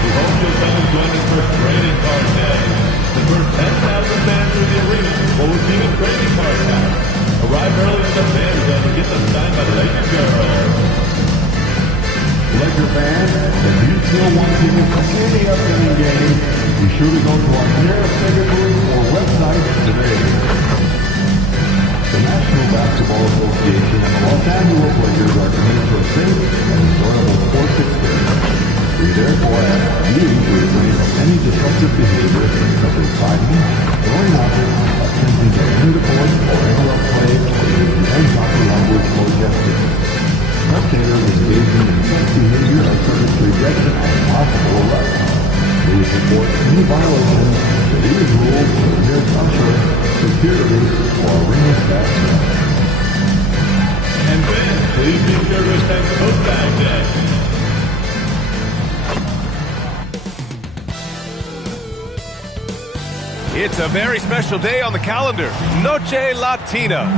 We hope you'll come and join us for Trading Card Day. The first 10,000 fans through the arena will receive a trading card pack. Arrive early in the fan zone and get them signed by the Laker girls. Laker fans, if you still want tickets to any upcoming game, be sure to go to our nearest ticket booth or website today. The National Basketball Association and the Los Angeles Lakers are committed to a safe and enjoyable sports experience. We therefore ask you to refrain from any disruptive behavior such as fighting, throwing objects, attempting to enter the court or interrupt play, or using improper language or gestures. Spectators engaging in such behavior are subject to ejection and possible arrest. Please report any violations to these rules to the nearest usher, security, or arena staff. And then, please be sure to attend Coat Bag Day. It's a very special day on the calendar, Noche Latina.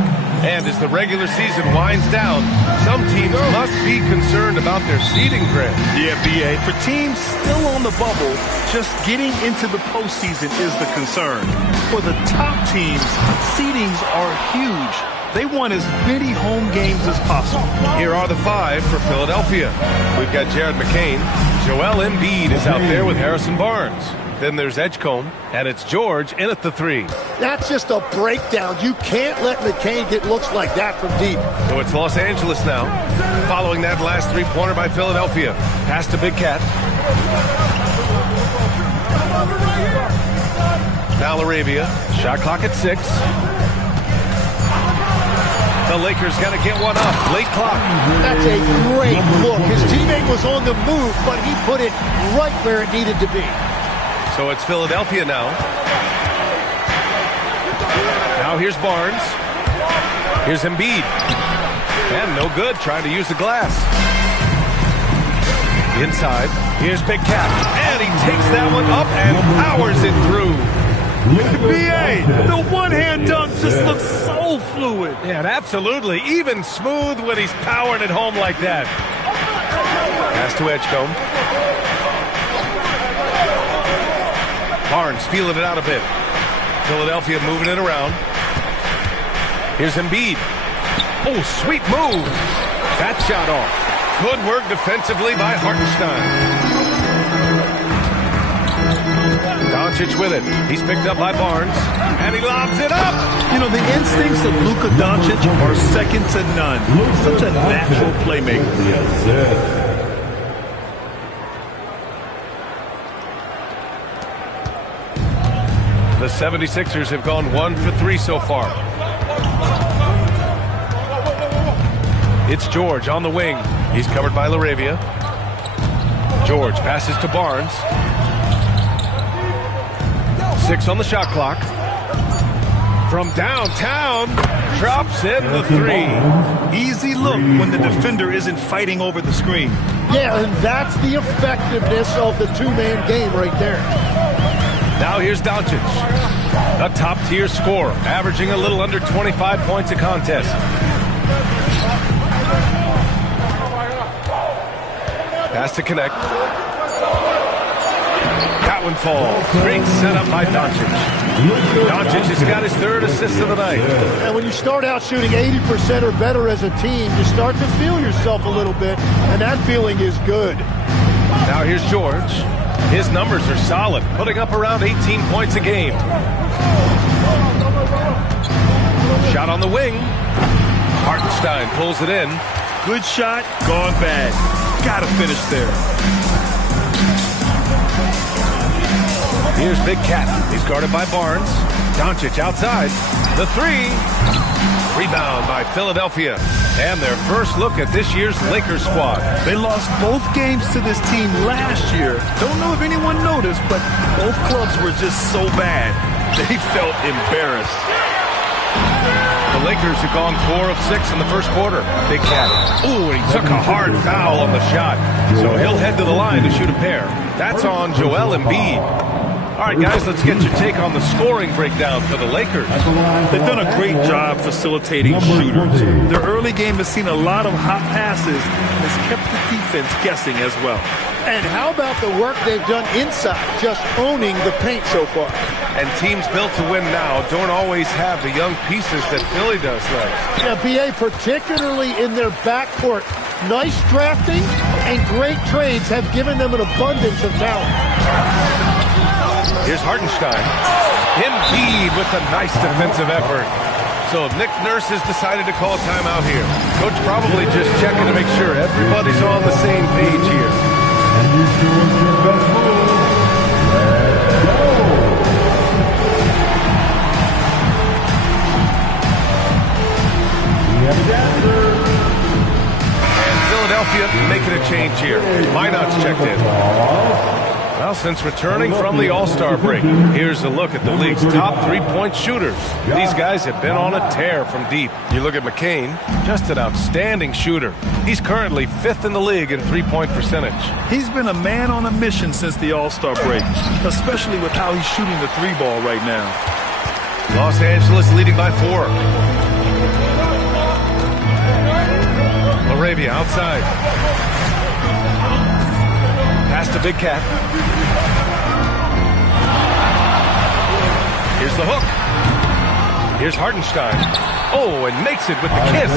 And as the regular season winds down, some teams must be concerned about their seeding grid. Yeah, B.A. For teams still on the bubble, just getting into the postseason is the concern. For the top teams, seedings are huge. They want as many home games as possible. Here are the 5 for Philadelphia. We've got Jared McCain. Joel Embiid is out there with Harrison Barnes. Then there's Edgecombe, and it's George in at the 3. That's just a breakdown. You can't let McCain get looks like that from deep. So it's Los Angeles now. Following that last three-pointer by Philadelphia. Pass to Big Cat. Now Arabia. Shot clock at 6. The Lakers got to get one up. Late clock. That's a great look. His teammate was on the move, but he put it right where it needed to be. So it's Philadelphia now. Now here's Barnes. Here's Embiid. And no good, trying to use the glass. Inside, here's Big Cat. And he takes that one up and powers it through. B.A., the one-hand dunk just looks so fluid. Yeah, absolutely. Even smooth when he's powering it home like that. Pass to Edgecombe. Barnes feeling it out a bit. Philadelphia moving it around. Here's Embiid. Oh, sweet move. That shot off. Good work defensively by Hartenstein. Doncic with it. He's picked up by Barnes. And he lobs it up. You know, the instincts of Luka Doncic are second to none. Such a natural playmaker. Yes, The 76ers have gone 1 for 3 so far. It's George on the wing. He's covered by LaRavia. George passes to Barnes. 6 on the shot clock. From downtown, drops in the 3. Easy look when the defender isn't fighting over the screen. Yeah, and that's the effectiveness of the two-man game right there. Now here's Doncic, a top-tier scorer, averaging a little under 25 points a contest. Pass to connect. That one falls. Great setup by Doncic. Doncic has got his 3rd assist of the night. And when you start out shooting 80% or better as a team, you start to feel yourself a little bit, and that feeling is good. Now here's George. His numbers are solid, putting up around 18 points a game. Shot on the wing. Hartenstein pulls it in. Good shot, gone bad. Gotta finish there. Here's Big Cat. He's guarded by Barnes. Doncic outside. The 3. Rebound by Philadelphia. And their first look at this year's Lakers squad. They lost both games to this team last year. Don't know if anyone noticed, but both clubs were just so bad. They felt embarrassed. The Lakers have gone 4 of 6 in the first quarter. Big Cat. Ooh, and he took a hard foul on the shot. So he'll head to the line to shoot a pair. That's on Joel Embiid. All right, guys, let's get your take on the scoring breakdown for the Lakers. They've done a great job facilitating shooters. Their early game has seen a lot of hot passes and has kept the defense guessing as well. And how about the work they've done inside, just owning the paint so far? And teams built to win now don't always have the young pieces that Philly does, Lex. Yeah, BA, particularly in their backcourt. Nice drafting and great trades have given them an abundance of talent. Here's Hartenstein. Embiid with a nice defensive effort. So Nick Nurse has decided to call timeout here. Coach probably just checking to make sure everybody's on the same page here. And you choose your best move. Let's go. We have a dancer. And Philadelphia making a change here. Minot's checked in. Well, since returning from the All-Star break, here's a look at the league's top three-point shooters. These guys have been on a tear from deep. You look at McCain, just an outstanding shooter. He's currently 5th in the league in three-point percentage. He's been a man on a mission since the All-Star break, especially with how he's shooting the three ball right now. Los Angeles leading by 4. Laravia outside. Pass to Big Cat. Here's the hook. Here's Hartenstein. Oh, and makes it with the kiss.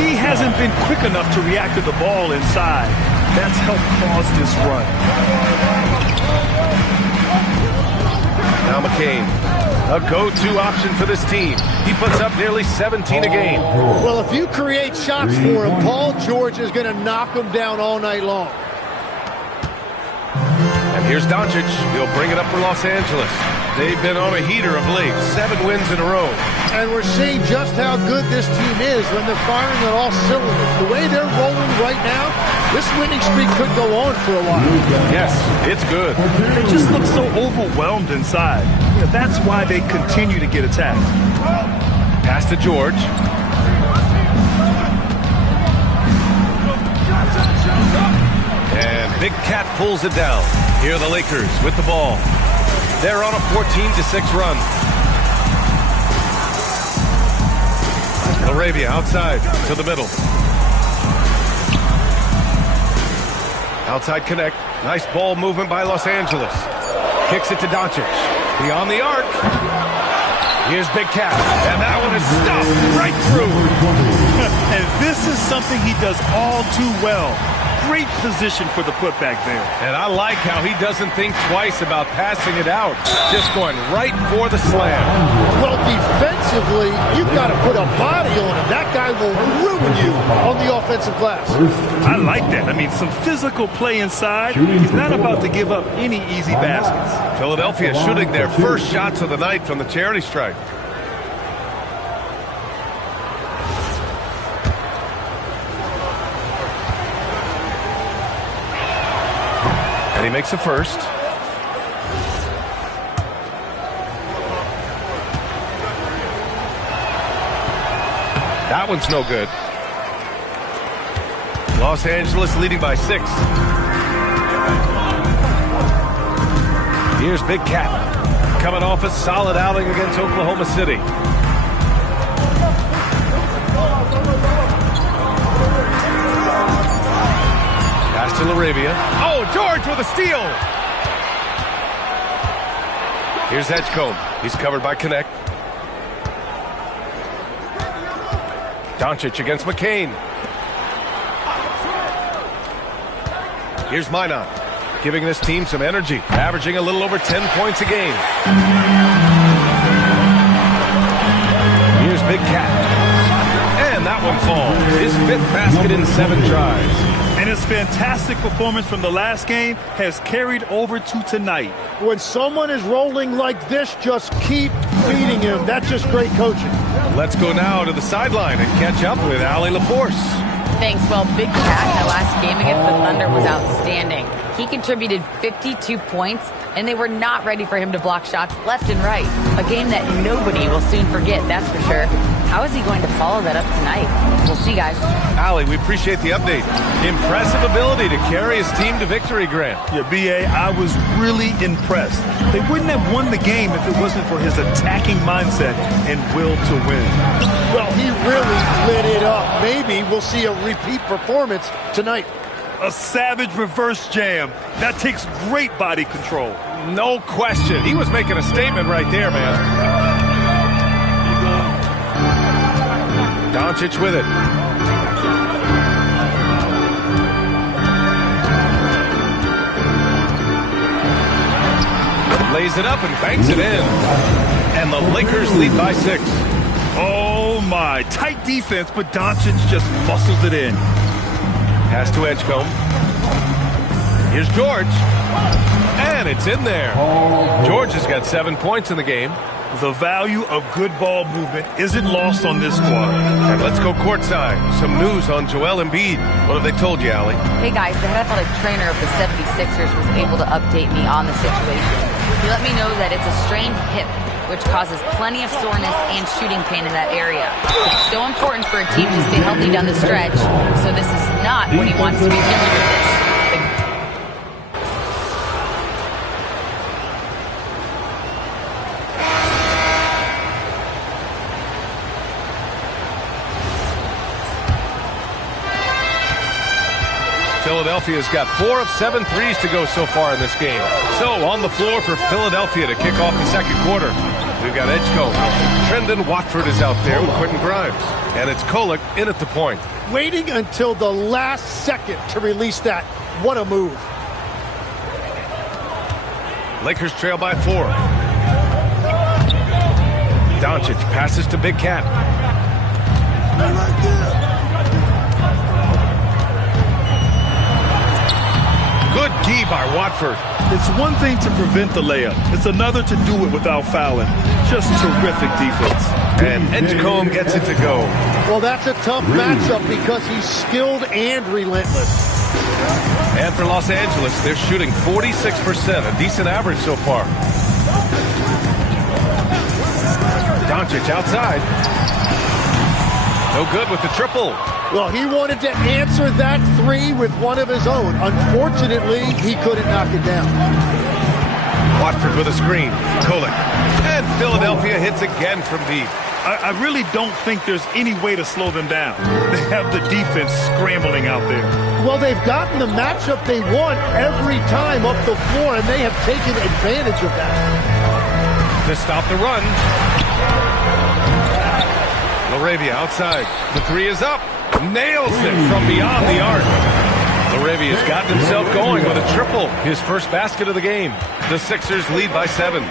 He hasn't been quick enough to react to the ball inside. That's helped cause this run. Now McCain, a go-to option for this team. He puts up nearly 17 a game. Well, if you create shots for him, Paul George is going to knock him down all night long. And here's Doncic. He'll bring it up for Los Angeles. They've been on a heater of late. 7 wins in a row. And we're seeing just how good this team is when they're firing on all cylinders. The way they're rolling right now, this winning streak could go on for a while. Yes, it's good. They just look so overwhelmed inside. Yeah, that's why they continue to get attacked. Pass to George. And Big Cat pulls it down. Here are the Lakers with the ball. They're on a 14-6 run. Laravia outside to the middle. Outside connect. Nice ball movement by Los Angeles. Kicks it to Doncic. Beyond the arc. Here's Big Cat. And that one is stopped right through. And this is something he does all too well. Great position for the putback there. And I like how he doesn't think twice about passing it out. Just going right for the slam. Well, defensively, you've got to put a body on him. That guy will ruin you on the offensive glass. I like that. I mean, some physical play inside. He's not about to give up any easy baskets. Philadelphia shooting their first shots of the night from the charity stripe. And he makes a first. That one's no good. Los Angeles leading by 6. Here's Big Cat, coming off a solid outing against Oklahoma City. Pass to Laravia. Oh, George with a steal. Here's Edgecombe. He's covered by Connect. Doncic against McCain. Here's Minot, giving this team some energy, averaging a little over 10 points a game. Here's Big Cat. And that one falls. His 5th basket in 7 tries. And his fantastic performance from the last game has carried over to tonight. When someone is rolling like this, just keep feeding him. That's just great coaching. Let's go now to the sideline and catch up with Allie LaForce. Thanks. Well, Big Cat in the last game against the Thunder was outstanding. He contributed 52 points, and they were not ready for him to block shots left and right. A game that nobody will soon forget, that's for sure. How is he going to follow that up tonight? We'll see, guys. Allie, we appreciate the update. Impressive ability to carry his team to victory, Grant. Yeah, B.A., I was really impressed. They wouldn't have won the game if it wasn't for his attacking mindset and will to win. Well, he really lit it up. Maybe we'll see a repeat performance tonight. A savage reverse jam. That takes great body control. No question. He was making a statement right there, man. Doncic with it. Lays it up and banks it in. And the Lakers lead by 6. Oh, my. Tight defense, but Doncic just muscles it in. Pass to Edgecombe. Here's George. And it's in there. George has got 7 points in the game. The value of good ball movement isn't lost on this squad. And let's go courtside. Some news on Joel Embiid. What have they told you, Allie? Hey, guys, the head athletic trainer of the 76ers was able to update me on the situation. He let me know that it's a strained hip, which causes plenty of soreness and shooting pain in that area. It's so important for a team to stay healthy down the stretch, so this is not what he wants to be dealing with this. Philadelphia's got 4 of 7 threes to go so far in this game. So on the floor for Philadelphia to kick off the second quarter. We've got Edgecombe. Trendon Watford is out there with Quentin Grimes. And it's Kolek in at the point. Waiting until the last second to release that. What a move. Lakers trail by 4. Doncic passes to Big Cat. Good D by Watford. It's one thing to prevent the layup. It's another to do it without fouling. Just terrific defense. And Edgecombe gets it to go. Well, that's a tough matchup because he's skilled and relentless. And for Los Angeles, they're shooting 46%, a decent average so far. Doncic outside. No good with the triple. Well, he wanted to answer that three with one of his own. Unfortunately, he couldn't knock it down. Watford with a screen. Kolek. And Philadelphia hits again from deep. I really don't think there's any way to slow them down. They have the defense scrambling out there. Well, they've gotten the matchup they want every time up the floor, and they have taken advantage of that. To stop the run. Laravia outside. The three is up. Nails it from beyond the arc. Laravia's gotten himself going with a triple. His first basket of the game. The Sixers lead by 7.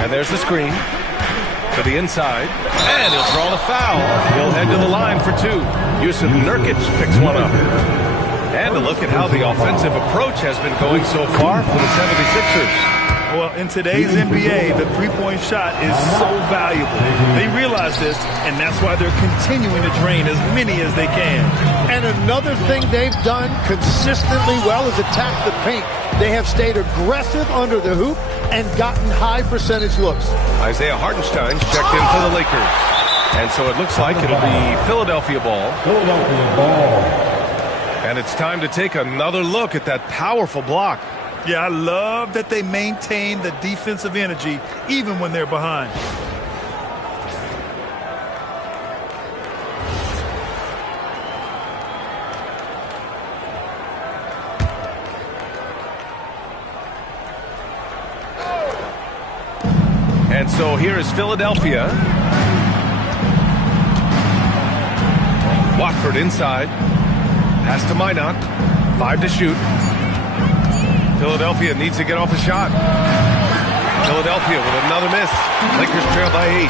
And there's the screen to the inside. And he'll draw the foul. He'll head to the line for 2. Yusuf Nurkic picks one up. And a look at how the offensive approach has been going so far for the 76ers. Well, in today's NBA, the three-point shot is so valuable. They realize this, and that's why they're continuing to drain as many as they can. And another thing they've done consistently well is attack the paint. They have stayed aggressive under the hoop and gotten high percentage looks. Isaiah Hartenstein's checked in for the Lakers. And so it looks like it'll be Philadelphia ball. Philadelphia ball. And it's time to take another look at that powerful block. Yeah, I love that they maintain the defensive energy even when they're behind. And so here is Philadelphia. Watford inside. Pass to Minot. 5 to shoot. Philadelphia needs to get off a shot. Philadelphia with another miss. Lakers trail by 8.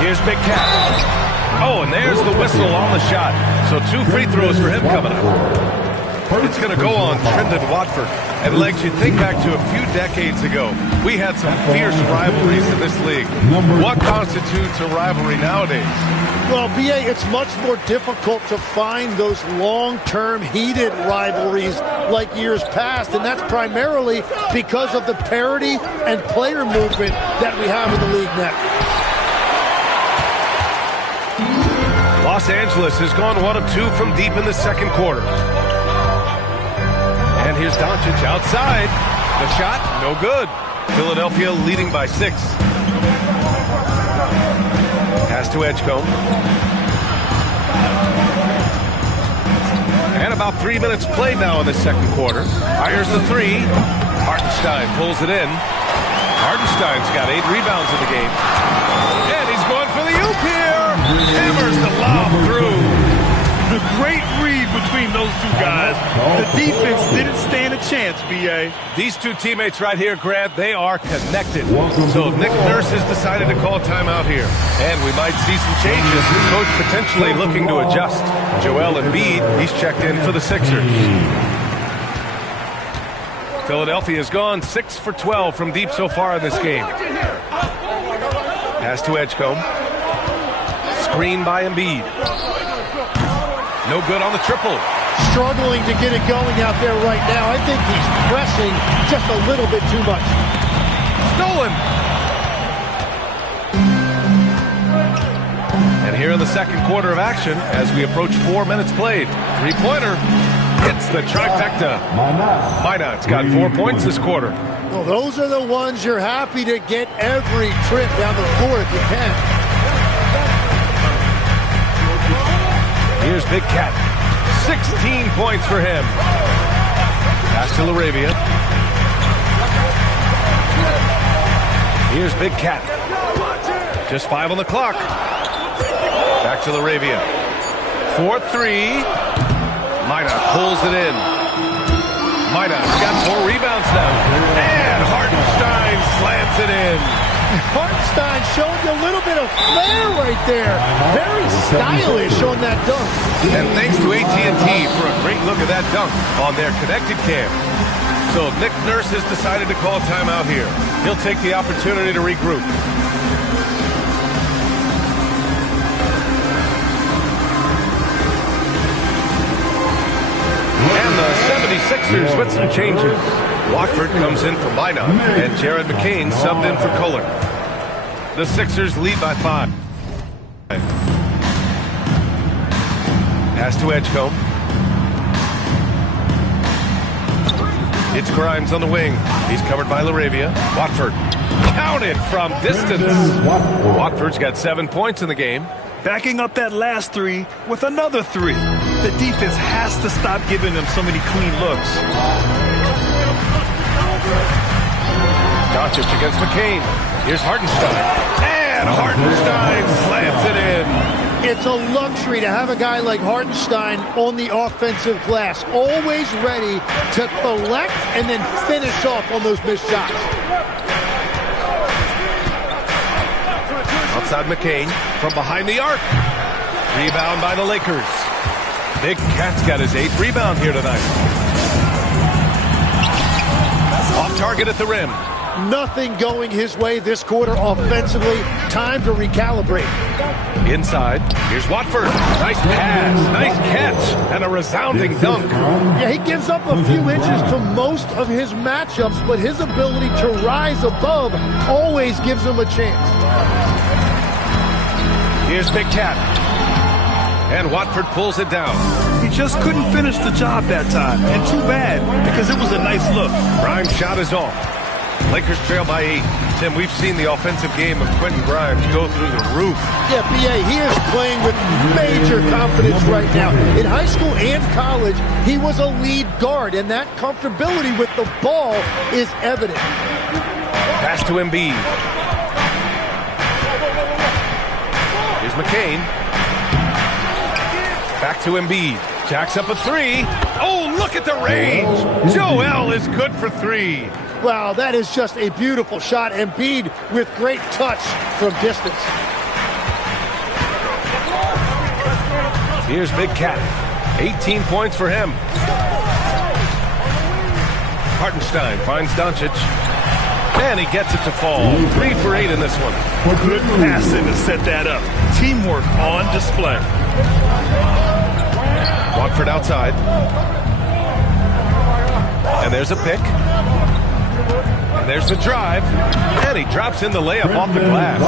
Here's Big Cat. Oh, and there's the whistle on the shot. So 2 free throws for him coming up. It's going to go on Trendon Watford. And Legs, you think back to a few decades ago, we had some fierce rivalries in this league. What constitutes a rivalry nowadays? Well, BA, it's much more difficult to find those long-term heated rivalries like years past, and that's primarily because of the parity and player movement that we have in the league now. Los Angeles has gone 1 of 2 from deep in the second quarter. And here's Doncic outside. The shot, no good. Philadelphia leading by 6. Pass to Edgecombe. And about 3 minutes played now in the second quarter. Fires the 3. Hartenstein pulls it in. Hartenstein's got 8 rebounds in the game. And he's going for the oop here. Hammers the lob through. The great read between those two guys. The defense didn't stand a chance, B.A. These two teammates right here, Grant, they are connected. So Nick Nurse has decided to call timeout here. And we might see some changes. Coach potentially looking to adjust. Joel Embiid, he's checked in for the Sixers. Philadelphia has gone 6 for 12 from deep so far in this game. Pass to Edgecombe. Screen by Embiid. No good on the triple. Struggling to get it going out there right now. I think he's pressing just a little bit too much. Stolen. And here in the second quarter of action, as we approach 4 minutes played, 3-pointer hits the trifecta. Minot's got 4 points this quarter. Well, those are the ones you're happy to get every trip down the floor if you can. Here's Big Cat. 16 points for him. Pass to LaRavia. Here's Big Cat. Just 5 on the clock. Back to LaRavia. 4-3. Minot pulls it in. Minot's got 4 rebounds now. And Hartenstein slams it in. Hartenstein showing you a little bit of flair right there. Very stylish on that dunk. And thanks to AT&T for a great look at that dunk on their connected cam. So Nick Nurse has decided to call timeout here. He'll take the opportunity to regroup. And the 76ers with some changes. Watford comes in for Minot, and Jared McCain subbed in for Kohler. The Sixers lead by 5. Pass to Edgecombe. It's Grimes on the wing. He's covered by LaRavia. Watford counted from distance. Watford's got 7 points in the game. Backing up that last 3 with another 3. The defense has to stop giving them so many clean looks. Doncic against McCain. Here's Hartenstein. And Hartenstein slams it in. It's a luxury to have a guy like Hartenstein on the offensive glass. Always ready to collect and then finish off on those missed shots. Outside McCain from behind the arc. Rebound by the Lakers. Big Cat's got his 8th rebound here tonight. Off target at the rim. Nothing going his way this quarter offensively. Time to recalibrate. Inside, here's Watford. Nice pass, nice catch, and a resounding dunk. Yeah, he gives up a few inches to most of his matchups, but his ability to rise above always gives him a chance. Here's Big Cat. And Watford pulls it down. He just couldn't finish the job that time. And too bad, because it was a nice look. Grimes' shot is off. Lakers trail by 8. Tim, we've seen the offensive game of Quentin Grimes go through the roof. Yeah, B.A., he is playing with major confidence right now. In high school and college, he was a lead guard, and that comfortability with the ball is evident. Pass to Embiid. Here's McCain. Back to Embiid. Jacks up a 3. Oh, look at the range. Joel is good for 3. Wow, that is just a beautiful shot. Embiid with great touch from distance. Here's Big Cat. 18 points for him. Hartenstein finds Doncic. And he gets it to fall. 3 for 8 in this one. Good passing to set that up. Teamwork on display. Watford outside. And there's a pick. And there's the drive. And he drops in the layup off the glass.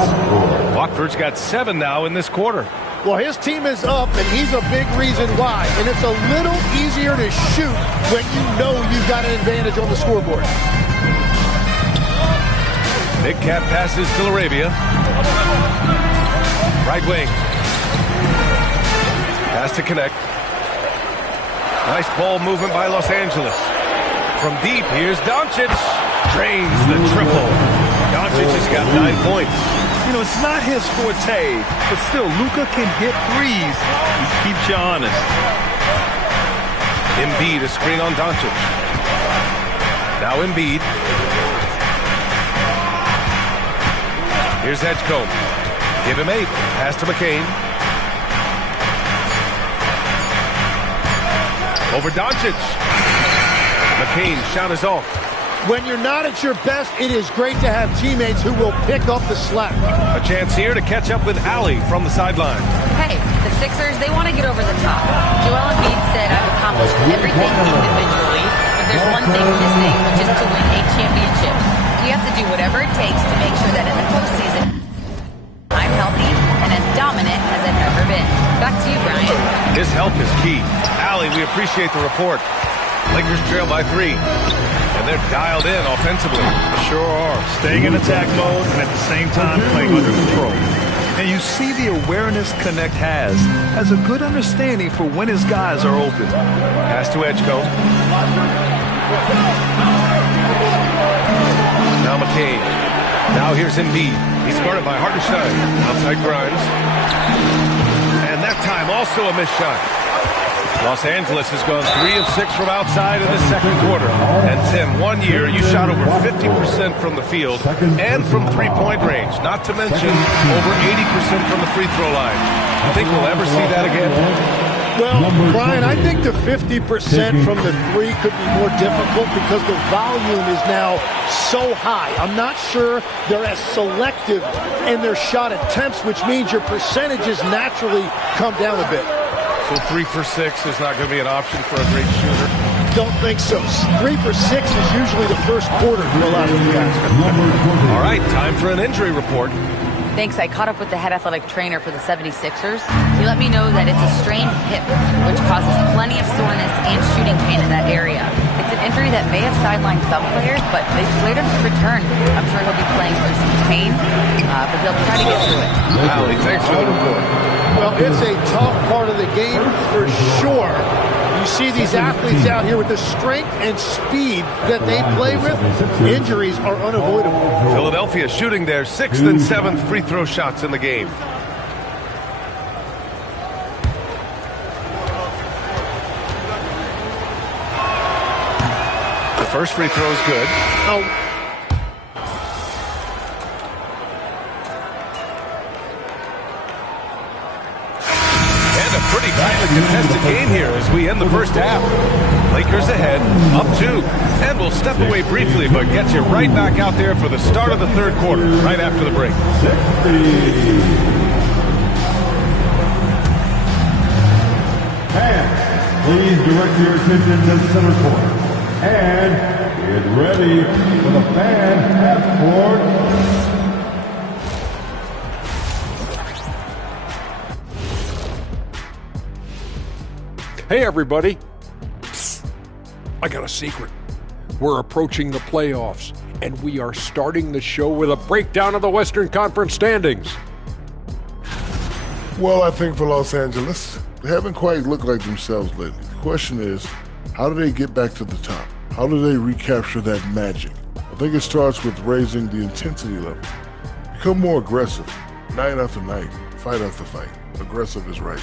Watford's got 7 now in this quarter. Well, his team is up, and he's a big reason why. And it's a little easier to shoot when you know you've got an advantage on the scoreboard. Big Cat passes to Arabia. Right wing. Pass to connect. Nice ball movement by Los Angeles. From deep, here's Doncic. Drains the triple. Doncic has got 9 points. You know, it's not his forte, but still, Luka can hit threes. He keeps you honest. Embiid, a screen on Doncic. Now Embiid. Here's Edgecombe. Give him 8. Pass to McCain. Over Doncic. McCain, shot is off. When you're not at your best, it is great to have teammates who will pick up the slack. A chance here to catch up with Ali from the sideline. Hey, the Sixers, they want to get over the top. Joel Embiid said, I've accomplished everything individually, but there's one thing missing, which is to win a championship. We have to do whatever it takes to make sure that in the postseason, I'm healthy and as dominant as I've ever been. Back to you, Brian. His help is key. Ali, we appreciate the report. Lakers trail by 3. And they're dialed in offensively. Sure are. Staying in attack mode and at the same time playing under control. And you see the awareness Connect has a good understanding for when his guys are open. Pass to Edgecombe. Now McCain. Now here's Embiid. He's guarded by Hartenstein. Outside Grimes. And that time also a missed shot. Los Angeles has gone 3 of 6 from outside in the second quarter. And Tim, 1 year you shot over 50% from the field and from three-point range. Not to mention over 80% from the free throw line. You think we'll ever see that again? Well, Brian, I think the 50% from the 3 could be more difficult because the volume is now so high. I'm not sure they're as selective in their shot attempts, which means your percentages naturally come down a bit. So 3 for 6 is not going to be an option for a great shooter? Don't think so. 3 for 6 is usually the first quarter for a lot of you guys. All right, time for an injury report. Thanks. I caught up with the head athletic trainer for the 76ers. He let me know that it's a strained hip, which causes plenty of soreness and shooting pain in that area. It's an injury that may have sidelined some players, but they've cleared him to return. I'm sure he'll be playing through some pain, but he'll try to get through it. Ali, thanks for the report. Well, it's a tough part of the game for sure. You see these athletes out here with the strength and speed that they play with. Injuries are unavoidable. Philadelphia shooting their 6th and 7th free throw shots in the game. The first free throw is good. Pretty tightly contested game here as we end the first half. Lakers ahead, up 2. And we'll step away briefly, but get you right back out there for the start of the third quarter, right after the break. And please direct your attention to center court. And get ready for the fan half court. Hey, everybody. Psst. I got a secret. We're approaching the playoffs, and we are starting the show with a breakdown of the Western Conference standings. Well, I think for Los Angeles, they haven't quite looked like themselves lately. The question is, how do they get back to the top? How do they recapture that magic? I think it starts with raising the intensity level. Become more aggressive, night after night, fight after fight. Aggressive is right.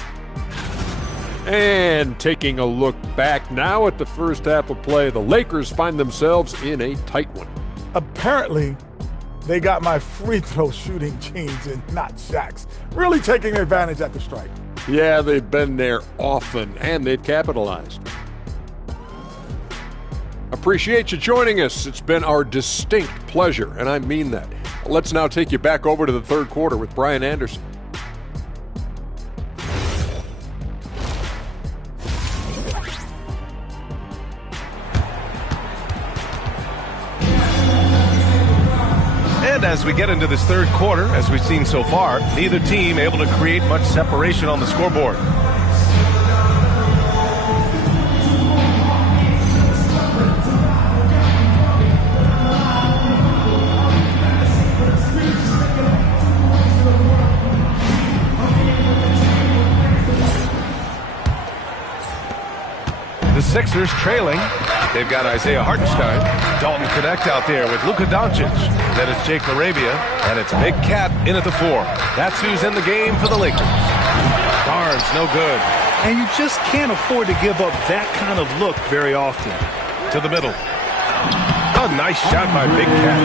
And taking a look back now at the first half of play, the Lakers find themselves in a tight one. Apparently, they got my free throw shooting genes and not Shaq's. Really taking advantage at the strike. Yeah, they've been there often, and they've capitalized. A appreciate you joining us. It's been our distinct pleasure, and I mean that. Let's now take you back over to the third quarter with Brian Anderson. And as we get into this third quarter, as we've seen so far, neither team able to create much separation on the scoreboard. The Sixers trailing. They've got Isaiah Hartenstein. Dalton Connect out there with Luka Doncic. Then it's Jake LaRavia, and it's Big Cat in at the 4. That's who's in the game for the Lakers. Barnes, no good. And you just can't afford to give up that kind of look very often. To the middle. A nice shot by Big Cat.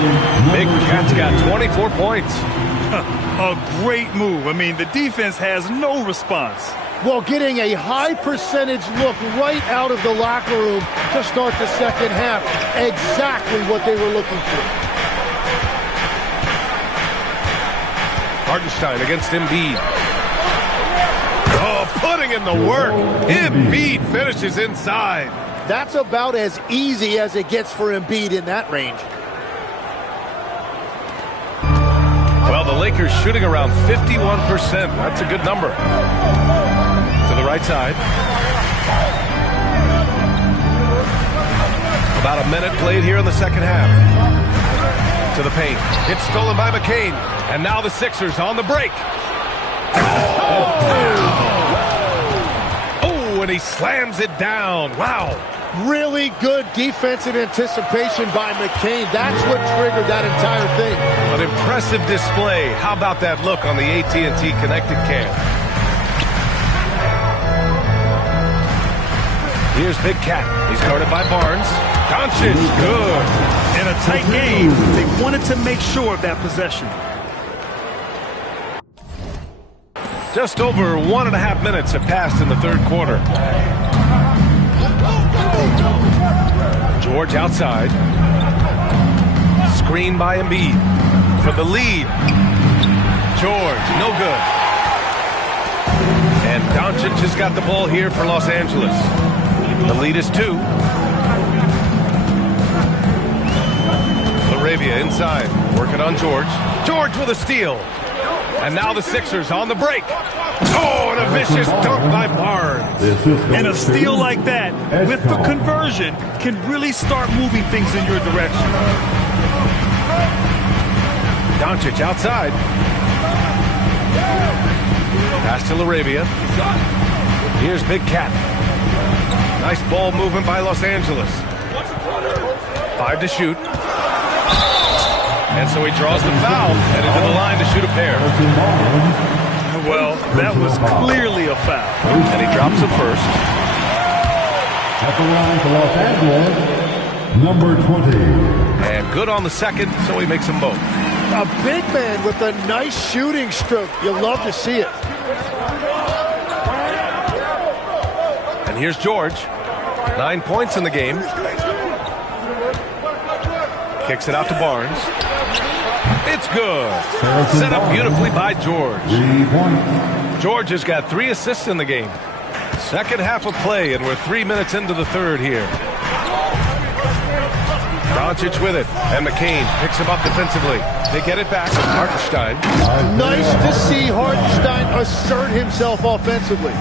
Big Cat's got 24 points. A great move. I mean, the defense has no response. Well, getting a high percentage look right out of the locker room to start the second half. Exactly what they were looking for. Hartenstein against Embiid. Oh, putting in the work. Embiid finishes inside. That's about as easy as it gets for Embiid in that range. Well, the Lakers shooting around 51%. That's a good number. To the right side. About a minute played here in the second half. To the paint. It's stolen by McCain. And now the Sixers on the break. Oh, and he slams it down. Wow. Really good defensive anticipation by McCain. That's what triggered that entire thing. An impressive display. How about that look on the AT&T connected cam? Here's Big Cat. He's guarded by Barnes. Doncic, good. In a tight game, they wanted to make sure of that possession. Just over 1.5 minutes have passed in the third quarter. George outside. Screen by Embiid. For the lead. George, no good. And Doncic has got the ball here for Los Angeles. The lead is 2. LaRavia inside. Working on George. George with a steal. And now the Sixers on the break. Oh, and a vicious dunk by Barnes. And a steal like that, with the conversion, can really start moving things in your direction. Doncic outside. Pass to LaRavia. Here's Big Cat. Nice ball movement by Los Angeles. 5 to shoot. And so he draws the foul, headed to the line to shoot a pair. Well, that was clearly a foul. And he drops it first. At the line for Los Angeles, number 20. And good on the second, so he makes them both. A big man with a nice shooting stroke. You'll love to see it. And here's George. 9 points in the game. Kicks it out to Barnes. It's good. Set up beautifully by George. George has got 3 assists in the game. Second half of play, and we're 3 minutes into the third here. Doncic with it, and McCain picks him up defensively. They get it back. Hartenstein. Nice to see Hartenstein assert himself offensively.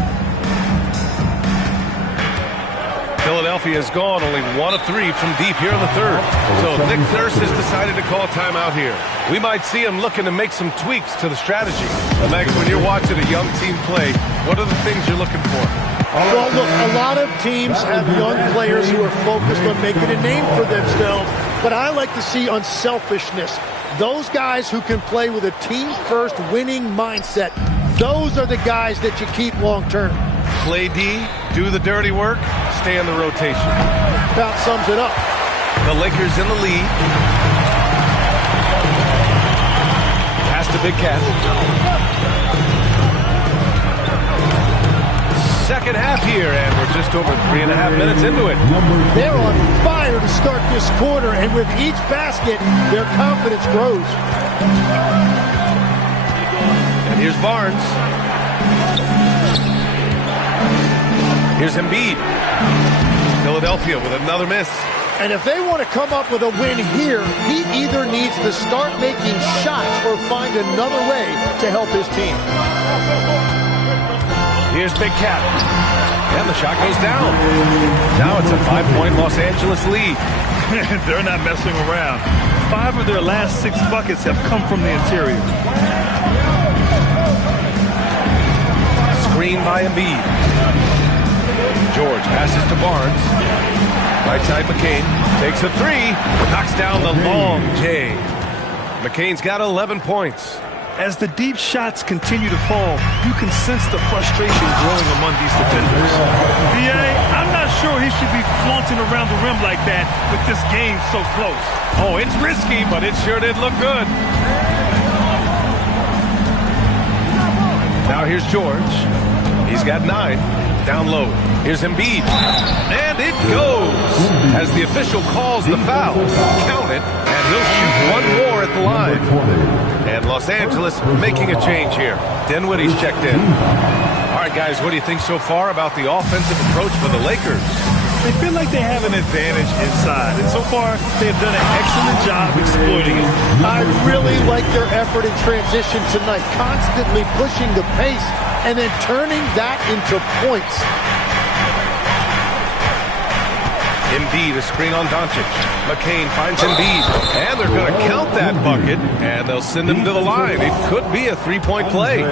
Philadelphia has gone only 1 of 3 from deep here in the third. So Nick Nurse has decided to call timeout here. We might see him looking to make some tweaks to the strategy. Max, when you're watching a young team play, what are the things you're looking for? Well, look, a lot of teams have young players who are focused on making a name for themselves, but I like to see unselfishness. Those guys who can play with a team-first winning mindset, those are the guys that you keep long-term. Play D, do the dirty work, stay in the rotation. About sums it up. The Lakers in the lead. Pass to Big Cat. second half here, and we're just over 3.5 minutes into it. They're on fire to start this quarter, and with each basket, their confidence grows. And here's Barnes. Here's Embiid. Philadelphia with another miss. And if they want to come up with a win here, he either needs to start making shots or find another way to help his team. Here's Big Cat. And the shot goes down. Now it's a 5-point Los Angeles lead. They're not messing around. 5 of their last 6 buckets have come from the interior. Screen by Embiid. George passes to Barnes. Right side McCain takes a 3. Knocks down the long J. McCain's got 11 points. As the deep shots continue to fall, you can sense the frustration growing among these defenders. B.A., I'm not sure he should be flaunting around the rim like that with this game so close. Oh, it's risky, but it sure did look good. Now here's George. He's got 9. Down low. Here's Embiid. And it goes. As the official calls the foul. Count it, and he'll shoot one more at the line. And Los Angeles making a change here. Dinwiddie's checked in. All right, guys, what do you think so far about the offensive approach for the Lakers? They feel like they have an advantage inside, and so far they've done an excellent job exploiting it. I really like their effort in transition tonight, constantly pushing the pace and then turning that into points. Embiid, a screen on Doncic. McCain finds Embiid, and they're going to count that bucket, and they'll send him to the line. It could be a 3-point play.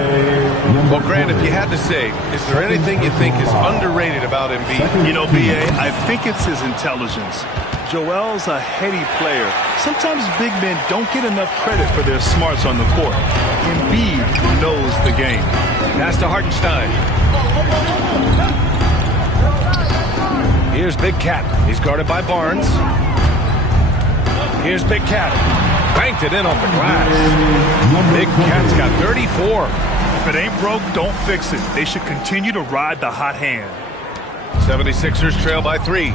Well, Grant, if you had to say, is there anything you think is underrated about Embiid? You know, B.A., I think it's his intelligence. Joel's a heady player. Sometimes big men don't get enough credit for their smarts on the court. Embiid knows the game. Pass to Hartenstein. Here's Big Cat. He's guarded by Barnes. Here's Big Cat. Banked it in off the glass. Big Cat's got 34. If it ain't broke, don't fix it. They should continue to ride the hot hand. 76ers trail by 3.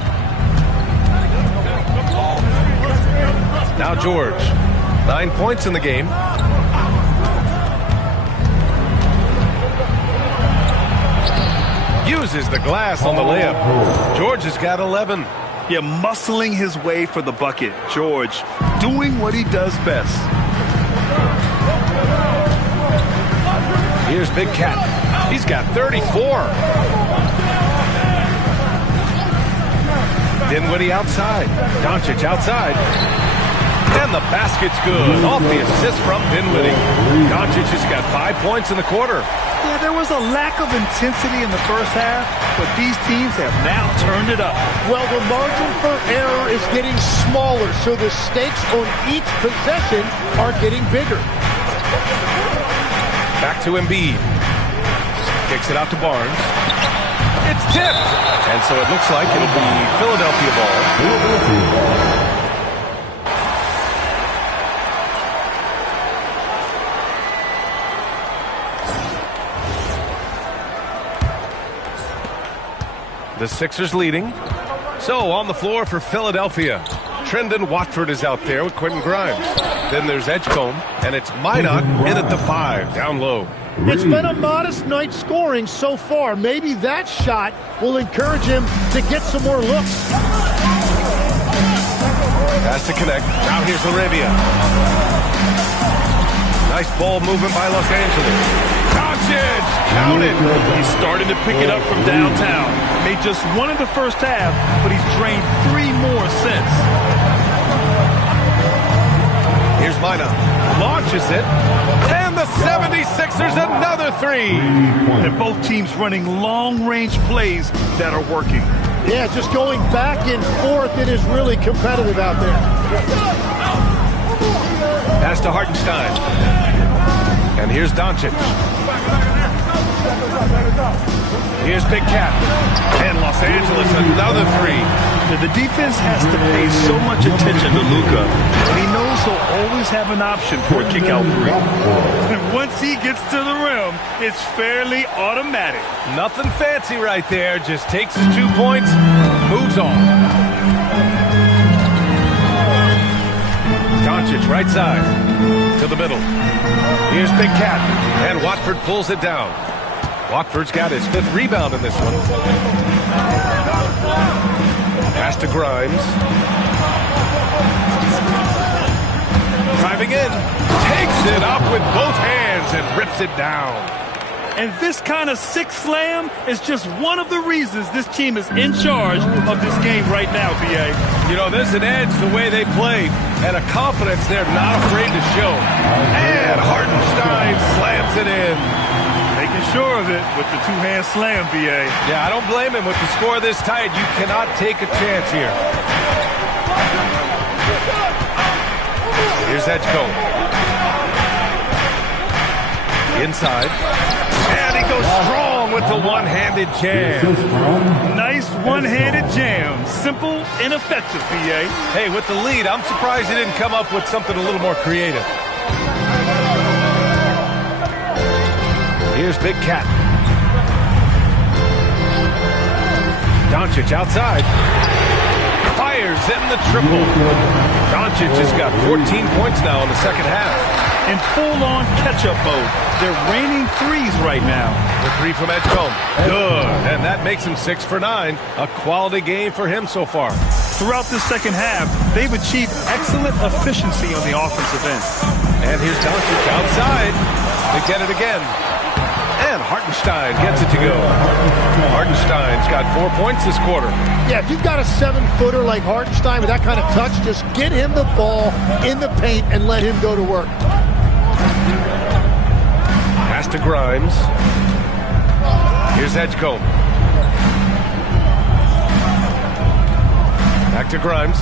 Now George. 9 points in the game. Uses the glass on the layup. George has got 11. Yeah, muscling his way for the bucket. George doing what he does best. Here's Big Cat. He's got 34. Dinwiddie outside. Doncic outside. And the basket's good. Off the assist from Dinwiddie. Doncic has got 5 points in the quarter. Yeah, there was a lack of intensity in the first half, but these teams have now turned it up. Well, the margin for error is getting smaller, so the stakes on each possession are getting bigger. Back to Embiid. Kicks it out to Barnes. It's tipped. And so it looks like it'll be Philadelphia ball. The Sixers leading. So on the floor for Philadelphia. Trendon Watford is out there with Quentin Grimes. Then there's Edgecombe, and it's Minot in at the 5, down low. It's been a modest night scoring so far. Maybe that shot will encourage him to get some more looks. Has to connect. Now here's Arabia. Nice ball movement by Los Angeles. Doncic, count it. He's starting to pick it up from downtown. Made just 1 in the first half, but he's drained 3 more since. Here's Minot. Launches it. And the 76ers another 3. And both teams running long-range plays that are working. Yeah, just going back and forth. It is really competitive out there. Pass to Hartenstein. And here's Doncic. Here's Big Cat. And Los Angeles another 3. The defense has to pay so much attention to Luka, and he knows also always have an option for a kick-out three. And once he gets to the rim, it's fairly automatic. Nothing fancy right there. Just takes his 2 points, moves on. Doncic right side to the middle. Here's Big Cat, and Watford pulls it down. Watford's got his 5th rebound in this one. Pass to Grimes. Driving in, takes it up with both hands and rips it down. And this kind of sick slam is just one of the reasons this team is in charge of this game right now, B.A. You know, there's an edge the way they played and a confidence they're not afraid to show. And Hartenstein slams it in. Making sure of it with the two-hand slam, B.A. Yeah, I don't blame him. With the score this tight, you cannot take a chance here. Here's Edgecombe. Inside. And he goes strong with the one-handed jam. Nice one-handed jam. Simple and effective, B.A. Hey, with the lead, I'm surprised he didn't come up with something a little more creative. Here's Big Cat. Doncic outside. Fires in the triple. Doncic has got 14 points now in the second half. In full-on catch-up mode. They're raining threes right now. The 3 from Edgecombe. Good. And that makes him 6 for 9. A quality game for him so far. Throughout this second half, they've achieved excellent efficiency on the offensive end. And here's Doncic outside. They get it again. And Hartenstein gets it to go. Hartenstein's got 4 points this quarter. Yeah, if you've got a 7-footer like Hartenstein with that kind of touch, just get him the ball in the paint and let him go to work. Pass to Grimes. Here's Edgecombe. Back to Grimes.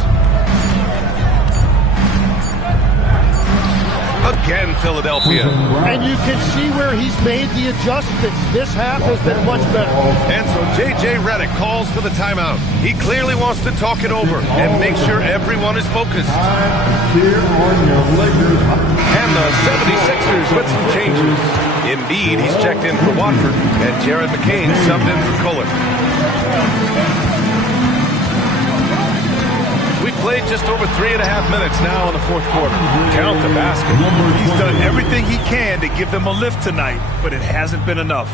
Again, Philadelphia. And you can see where he's made the adjustments. This half has been much better. And so J.J. Redick calls for the timeout. He clearly wants to talk it over and make sure everyone is focused. And the 76ers with some changes. Embiid, he's checked in for Watford, and Jared McCain subbed in for Kohler. We played just over 3.5 minutes now in the fourth quarter. Count the basket. He's done everything he can to give them a lift tonight, but it hasn't been enough.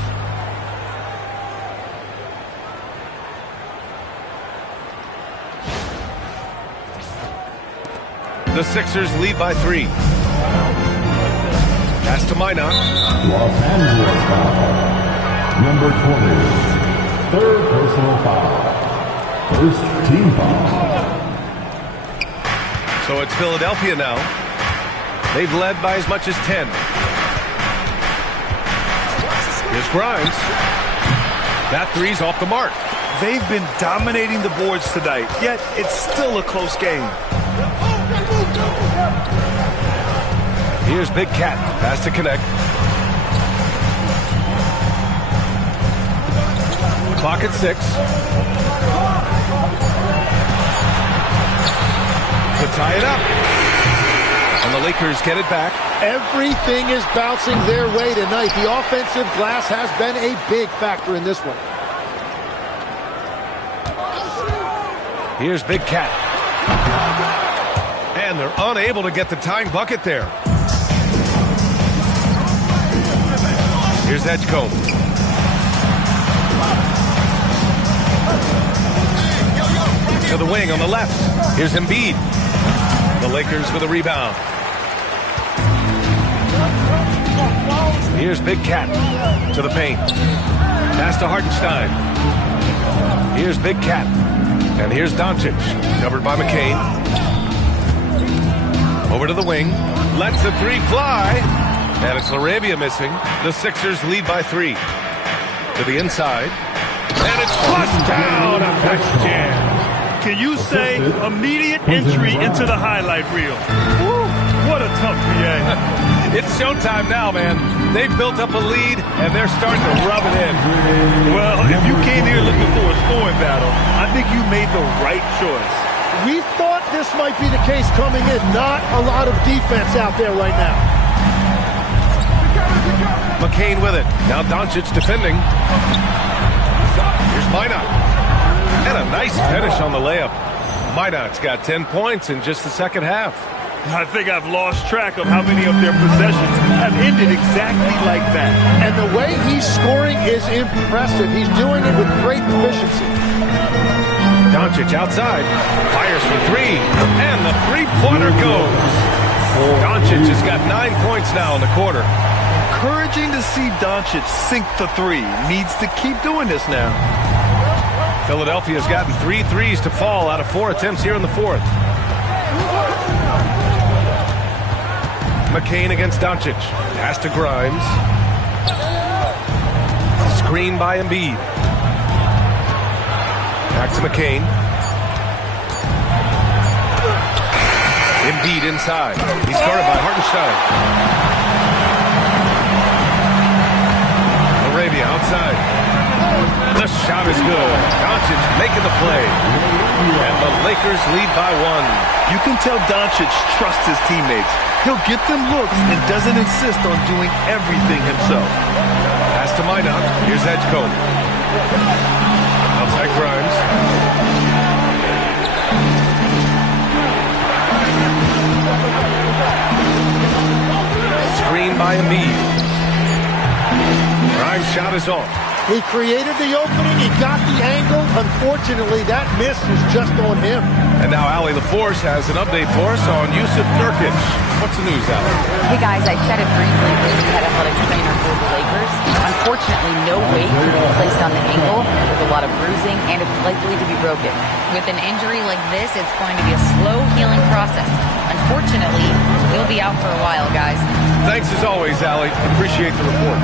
The Sixers lead by 3. Pass to Minot. Los Angeles foul. Number 20. Third personal foul. First team foul. So it's Philadelphia now. They've led by as much as 10. Here's Grimes. That three's off the mark. They've been dominating the boards tonight, yet it's still a close game. Here's Big Cat. Pass to connect. Clock at 6. To tie it up. And the Lakers get it back. Everything is bouncing their way tonight. The offensive glass has been a big factor in this one. Here's Big Cat. And they're unable to get the tying bucket there. Here's Edgecombe. To the wing on the left. Here's Embiid. The Lakers with a rebound. Here's Big Cat to the paint. Pass to Hartenstein. Here's Big Cat. And here's Doncic. Covered by McCain. Over to the wing. Lets the three fly. And it's Laravia missing. The Sixers lead by 3. To the inside. And it's flushed down. A nice jam. Can you say immediate entry into the highlight reel? Woo, what a tough PA. It's showtime now, man. They've built up a lead, and they're starting to rub it in. Well, if you came here looking for a scoring battle, I think you made the right choice. We thought this might be the case coming in. Not a lot of defense out there right now. McCain with it. Now Doncic defending. Here's Minot. And a nice finish on the layup. Minot's got 10 points in just the second half. I think I've lost track of how many of their possessions have ended exactly like that. And the way he's scoring is impressive. He's doing it with great efficiency. Doncic outside, fires for three, and the three-pointer goes. Doncic has got 9 points now in the quarter. Encouraging to see Doncic sink the three. Needs to keep doing this now. Philadelphia's gotten 3 threes to fall out of 4 attempts here in the fourth. McCain against Doncic. Pass to Grimes. Screen by Embiid. Back to McCain. Embiid inside. He's guarded by Hartenstein. Arabia outside. The shot is good. Doncic making the play. And the Lakers lead by 1. You can tell Doncic trusts his teammates. He'll get them looks and doesn't insist on doing everything himself. Pass to Minot. Here's Edgecombe. Outside Grimes. Screen by Embiid. Grimes' shot is off. He created the opening. He got the angle. Unfortunately, that miss was just on him. And now Allie LaForce has an update for us on Yusuf Nurkic. What's the news, Allie? Hey guys, I chatted briefly with the head athletic trainer for the Lakers. Unfortunately, no weight can be placed on the ankle. There's a lot of bruising, and it's likely to be broken. With an injury like this, it's going to be a slow healing process. Unfortunately, he'll be out for a while, guys. Thanks as always, Allie. Appreciate the report.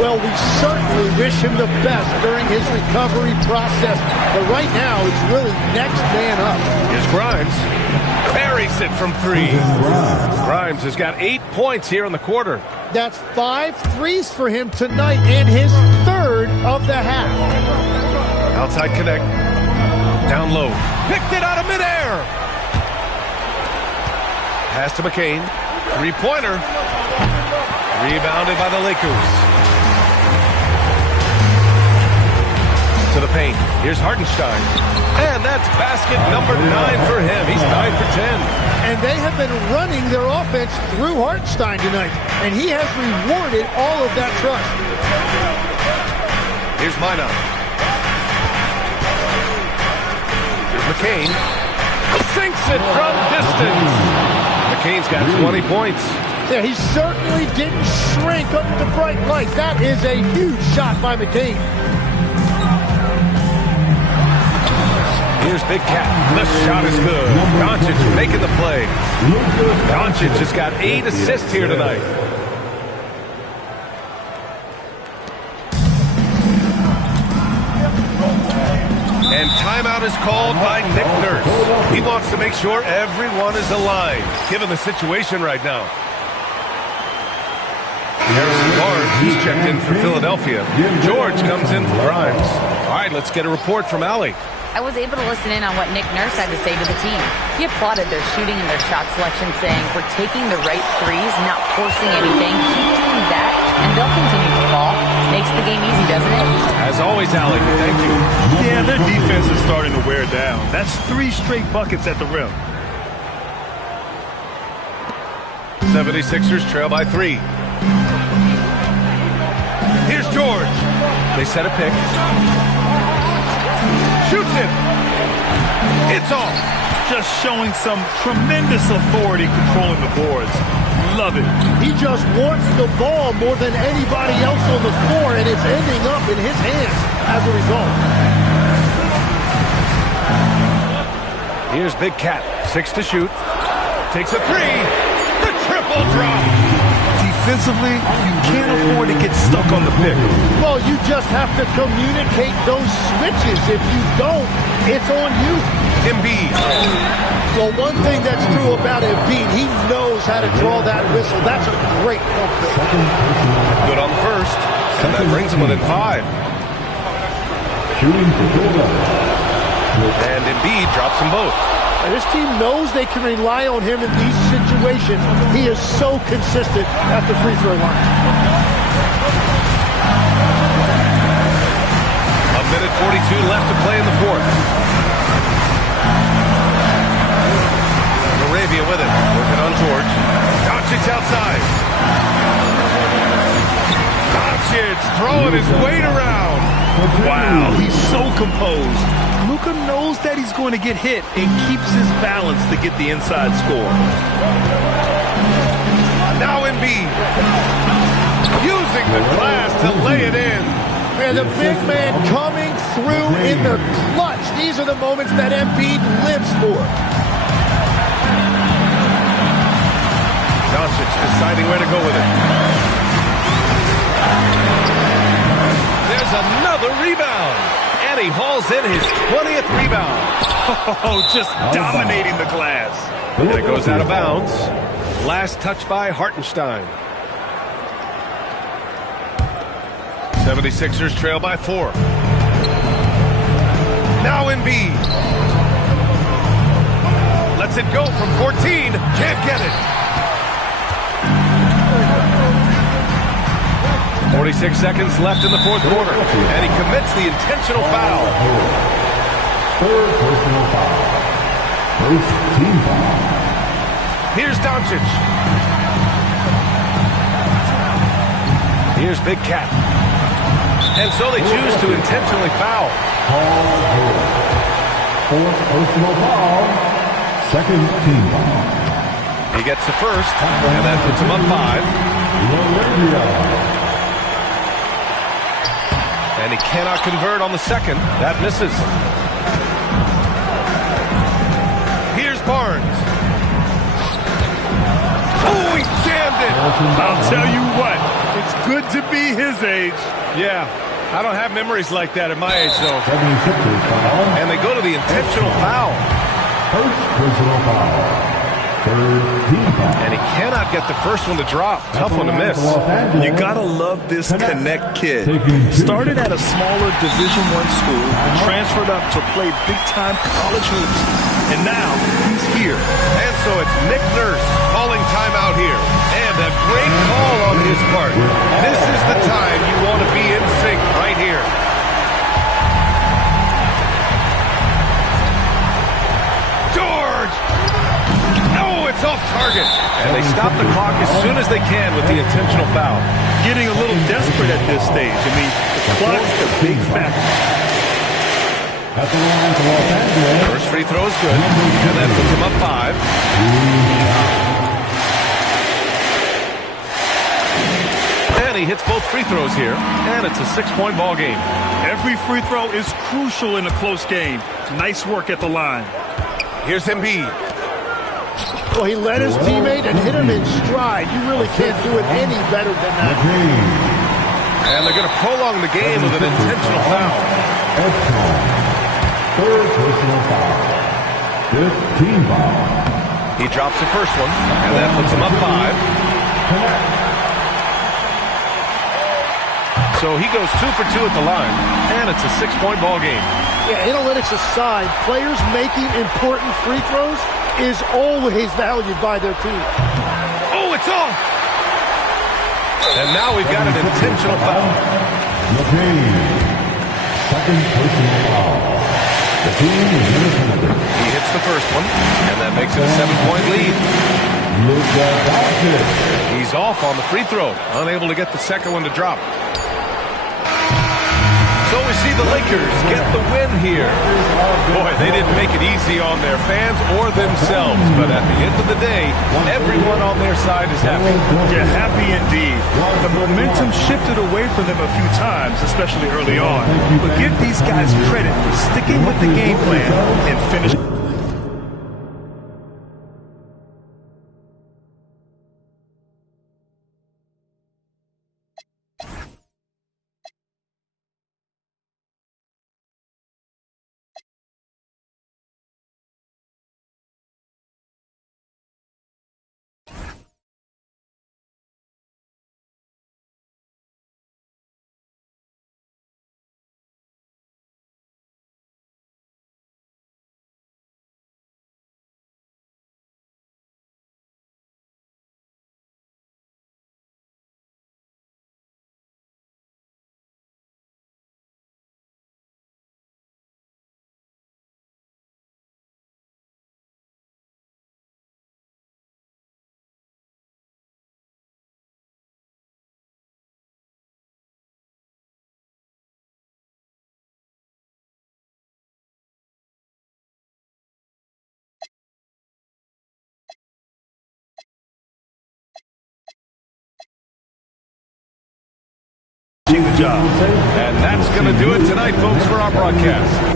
Well, we certainly wish him the best during his recovery process. But right now, it's really next man up. Here's Grimes. Buries it from 3. Grimes has got 8 points here in the quarter. That's 5 threes for him tonight and his 3rd of the half. Outside connect. Down low. Picked it out of midair. Pass to McCain. 3-pointer. Rebounded by the Lakers. To the paint. Here's Hartenstein. And that's basket number 9 for him. He's 9 for 10. And they have been running their offense through Hartenstein tonight. And he has rewarded all of that trust. Here's Minot. Here's McCain. Sinks it from distance. McCain's got 20 points. Yeah, he certainly didn't shrink under the bright lights. That is a huge shot by McCain. Here's Big Cat. The shot is good. Doncic making the play. Doncic has got 8 assists here tonight. And timeout is called by Nick Nurse. He wants to make sure everyone is aligned, given the situation right now. Harrison Barnes, he's checked in for Philadelphia. George comes in for Grimes. All right, let's get a report from Allie. I was able to listen in on what Nick Nurse had to say to the team. He applauded their shooting and their shot selection, saying, "We're taking the right threes, not forcing anything. Keep doing that, and they'll continue to fall." Makes the game easy, doesn't it? As always, Allie, thank you. Yeah, their defense is starting to wear down. That's 3 straight buckets at the rim. 76ers trail by 3. Here's George. They set a pick. Shoots it. It's off. Just showing some tremendous authority controlling the boards. Love it. He just wants the ball more than anybody else on the floor, and it's ending up in his hands as a result. Here's Big Cat. 6 to shoot. Takes a 3. The triple drop. Defensively, you can't afford to get stuck on the pick. Well, you just have to communicate those switches. If you don't, it's on you. Embiid. Well, one thing that's true about Embiid, he knows how to draw that whistle. That's a great pump fake. Good on the first. And that brings him within 5. Shooting for Philadelphia. And Embiid drops them both. And this team knows they can rely on him in these situations. He is so consistent at the free throw line. A minute 42 left to play in the fourth. Arabia with it, working on George. Doncic outside. Doncic throwing his weight around. Wow, he's so composed. Luka knows that he's going to get hit and keeps his balance to get the inside score. Now Embiid, using the glass to lay it in. And the big man coming through in the clutch. These are the moments that Embiid lives for. Doncic deciding where to go with it. There's another rebound. And he hauls in his 20th rebound. Oh, just dominating the glass. And it goes out of bounds. Last touch by Hartenstein. 76ers trail by 4. Now Embiid. Lets it go from 14. Can't get it. 46 seconds left in the fourth quarter. And he commits the intentional foul. Third personal foul. First team foul. Here's Doncic. Here's Big Cat. And so they choose to intentionally foul. Fourth personal foul. Second team foul. He gets the first, and that puts him up 5. And he cannot convert on the second. That misses. Here's Barnes. Oh, he jammed it. I'll tell you what, it's good to be his age. Yeah, I don't have memories like that at my age, though. 76ers foul. And they go to the intentional foul. First personal foul. Third team foul. And he cannot get the first one to drop. Tough one to miss. You gotta love this Connect kid. Started at a smaller Division I school, transferred up to play big-time college hoops, and now he's here. And so it's Nick Nurse calling timeout here. And a great call on his part. This is the time you want to be in sync right here. George! No, it's off target. And they stop the clock as soon as they can with the intentional foul. Getting a little desperate at this stage. I mean, the clock's the big factor. At the line for Los Angeles. First free throw is good. And that puts him up 5. And he hits both free throws here. And it's a 6-point ball game. Every free throw is crucial in a close game. Nice work at the line. Here's Embiid. Well, he led his teammate and hit him in stride. You really can't do it any better than that. And they're going to prolong the game with an intentional foul. Third personal foul. Fifth team foul. He drops the first one, and that puts him up 5. So he goes 2 for 2 at the line, and it's a 6-point ball game. Yeah, analytics aside, players making important free throws is always valued by their team. Oh, it's off! And now we've got an intentional foul. Second personal foul. The team is in the penalty. He hits the first one, and that makes it a 7-point lead. He's off on the free throw, unable to get the second one to drop. So we see the Lakers get the win here. Boy, they didn't make it easy on their fans or themselves, but at the end of the day, everyone on their side is happy. Yeah, happy indeed. The momentum shifted away from them a few times, especially early on. But give these guys credit for sticking with the game plan and finishing. job. And that's going to do it tonight, folks, for our broadcast.